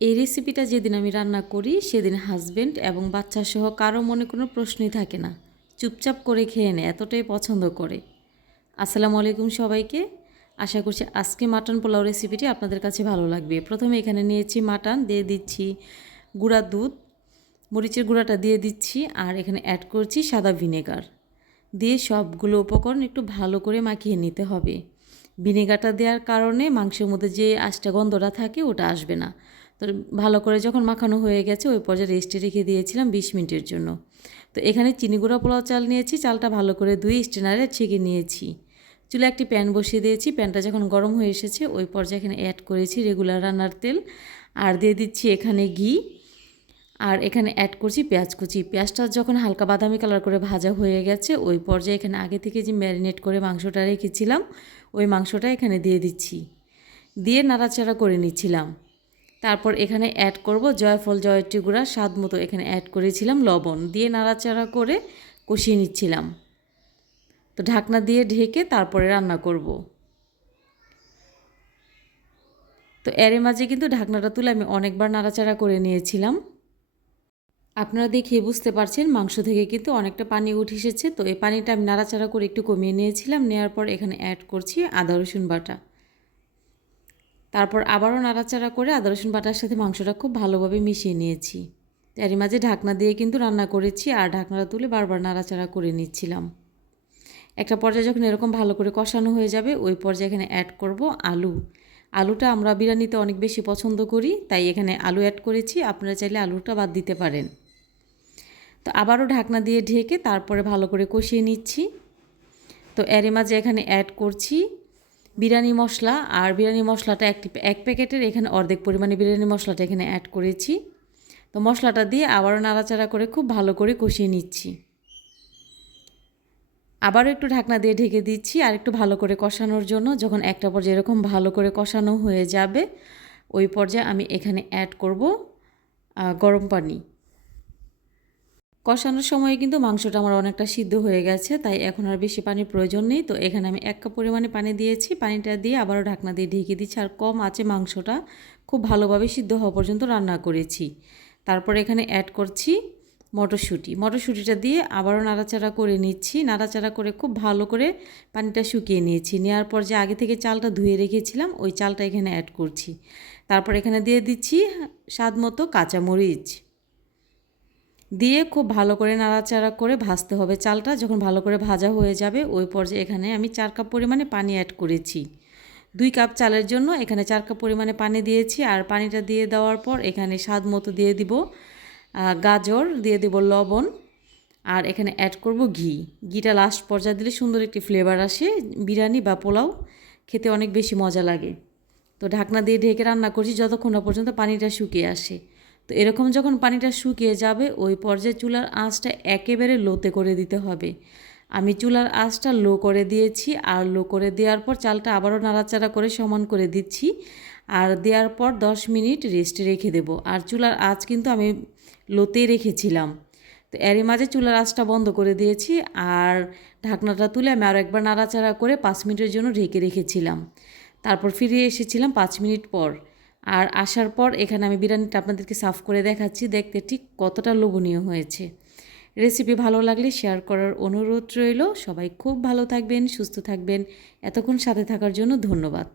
এই রেসিপিটা যেদিন আমি রান্না করি, সেদিন হাজবেন্ড এবং বাচ্চা সহ কারও মনে কোনো প্রশ্নই থাকে না। চুপচাপ করে খেয়ে নেয় এতটাই পছন্দ করে। আসসালামু আলাইকুম সবাইকে। আশা করছি আজকে মাটন পোলাও রেসিপিটি আপনাদের কাছে ভালো লাগবে। প্রথমে এখানে নিয়েছি মাটন দিয়ে দিচ্ছি গুঁড়া দুধ, মরিচের গুঁড়াটা দিয়ে দিচ্ছি, আর এখানে অ্যাড করছি সাদা ভিনেগার দিয়ে সবগুলো উপকরণ একটু ভালো করে মাখিয়ে নিতে হবে। ভিনেগারটা দেওয়ার কারণে মাংসের মধ্যে যে আষ্টা গন্ধটা থাকে, ওটা আসবে না। তো ভালো করে যখন মাখানো হয়ে গেছে, ওই পর্যায়ে রেস্টে রেখে দিয়েছিলাম বিশ মিনিটের জন্য। তো এখানে চিনি গুঁড়া পোলাও চাল নিয়েছি, চালটা ভালো করে ধুয়ে স্টেনারে ছেঁকে নিয়েছি। চুলে একটি প্যান বসিয়ে দিয়েছি প্যানটা যখন গরম হয়ে এসেছে, ওই পর্যায়ে এখানে অ্যাড করেছি রেগুলার রান্নার তেল। আর দিয়ে দিচ্ছি এখানে ঘি। আর এখানে অ্যাড করছি পেঁয়াজ কুচি। পেঁয়াজটা যখন হালকা বাদামি কালার করে ভাজা হয়ে গেছে, ওই পর্যায়ে এখানে আগে থেকে যে ম্যারিনেট করে মাংসটা রেখেছিলাম, ওই মাংসটা এখানে দিয়ে দিচ্ছি। দিয়ে নাড়াচাড়া করে নিচ্ছিলাম। তারপর এখানে অ্যাড করব জয়ফল জয়টি গুঁড়া, স্বাদ মতো এখানে অ্যাড করেছিলাম লবণ। দিয়ে নাড়াচাড়া করে কষিয়ে নিচ্ছিলাম। তো ঢাকনা দিয়ে ঢেকে তারপরে রান্না করব। তো এর মাঝে কিন্তু ঢাকনাটা তুলে আমি অনেকবার নাড়াচাড়া করে নিয়েছিলাম। আপনারা দেখে বুঝতে পারছেন, মাংস থেকে কিন্তু অনেকটা পানি উঠে এসেছে। তো এই পানিটা আমি নাড়াচাড়া করে একটু কমিয়ে নিয়েছিলাম নেওয়ার পর এখানে অ্যাড করছি আদা, রসুন বাটা। তারপর আবারও নাড়াচাড়া করে আদা, রসুন বাটার সাথে মাংসটা খুব ভালোভাবে মিশিয়ে নিয়েছি। এরই মাঝে ঢাকনা দিয়ে কিন্তু রান্না করেছি আর ঢাকনাটা তুলে বারবার নাড়াচাড়া করে নিচ্ছিলাম। একটা পর্যায়ে যখন এরকম ভালো করে কষানো হয়ে যাবে, ওই পর্যায়ে এখানে অ্যাড করব আলু। আলুটা আমরা বিরিয়ানিতে অনেক বেশি পছন্দ করি, তাই এখানে আলু অ্যাড করেছি। আপনারা চাইলে আলুটা বাদ দিতে পারেন। তো আবারও ঢাকনা দিয়ে ঢেকে তারপরে ভালো করে কষিয়ে নিচ্ছি। তো এরই মাঝে এখানে অ্যাড করছি বিরিয়ানি মশলা আর বিরিয়ানি মশলাটা একটি এক প্যাকেটের এখানে অর্ধেক পরিমাণে বিরিয়ানি মশলাটা এখানে অ্যাড করেছি। তো মশলাটা দিয়ে আবারও নাড়াচাড়া করে খুব ভালো করে কষিয়ে নিচ্ছি। আবারও একটু ঢাকনা দিয়ে ঢেকে দিচ্ছি আর একটু ভালো করে কষানোর জন্য যখন একটা পর্যায়ে এরকম ভালো করে কষানো হয়ে যাবে, ওই পর্যায়ে আমি এখানে অ্যাড করব গরম পানি। কষানোর সময় কিন্তু মাংসটা আমার অনেকটা সিদ্ধ হয়ে গেছে, তাই এখন আর বেশি পানির প্রয়োজন নেই। তো এখানে আমি এক কাপ পরিমাণে পানি দিয়েছি, পানিটা দিয়ে আবারও ঢাকনা দিয়ে ঢেকে দিচ্ছি আর কম আছে মাংসটা খুব ভালোভাবে সিদ্ধ হওয়া পর্যন্ত রান্না করেছি। তারপর এখানে অ্যাড করছি মটরশুঁটি। মটরশুঁটিটা দিয়ে আবারও নাড়াচাড়া করে নিচ্ছি, নাড়াচাড়া করে খুব ভালো করে পানিটা শুকিয়ে নিয়েছি। নেওয়ার পর যে আগে থেকে চালটা ধুয়ে রেখেছিলাম, ওই চালটা এখানে অ্যাড করছি। তারপর এখানে দিয়ে দিচ্ছি স্বাদ মতো কাঁচামরিচ। দিয়ে খুব ভালো করে নাড়াচাড়া করে ভাজতে হবে। চালটা যখন ভালো করে ভাজা হয়ে যাবে, ওই পর্যায়ে এখানে আমি চার কাপ পরিমাণে পানি অ্যাড করেছি। দুই কাপ চালের জন্য এখানে চার কাপ পরিমাণে পানি দিয়েছি আর পানিটা দিয়ে দেওয়ার পর এখানে স্বাদ মতো দিয়ে দিব গাজর, দিয়ে দিব লবণ আর এখানে অ্যাড করব ঘি। ঘিটা লাস্ট পর্যায়ে দিলে সুন্দর একটি ফ্লেভার আসে, বিরিয়ানি বা পোলাও, খেতে অনেক বেশি মজা লাগে। তো ঢাকনা দিয়ে ঢেকে রান্না করছি, যতক্ষণ না পর্যন্ত পানিটা শুকিয়ে আসে। তো এরকম যখন পানিটা শুকিয়ে যাবে, ওই পর্যায়ে চুলার আঁচটা একেবারে লোতে করে দিতে হবে। আমি চুলার আঁচটা লো করে দিয়েছি, আর লো করে দেওয়ার পর চালটা আবারও নাড়াচাড়া করে সমান করে দিচ্ছি। আর দেওয়ার পর দশ মিনিট রেস্টে রেখে দেবো। আর চুলার আঁচ কিন্তু আমি লোতেই রেখেছিলাম। তো এরই মাঝে চুলার আঁচটা বন্ধ করে দিয়েছি, আর ঢাকনাটা তুলে আমি আরও একবার নাড়াচাড়া করে পাঁচ মিনিটের জন্য ঢেকে রেখেছিলাম। তারপর ফিরে এসেছিলাম পাঁচ মিনিট পর। আর আসার পর এখানে আমি বিরিয়ানিটা আপনাদেরকে সাফ করে দেখাচ্ছি। দেখতে ঠিক কতটা লোভনীয় হয়েছে। রেসিপি ভালো লাগলে শেয়ার করার অনুরোধ রইল। সবাই খুব ভালো থাকবেন, সুস্থ থাকবেন। এতক্ষণ সাথে থাকার জন্য ধন্যবাদ।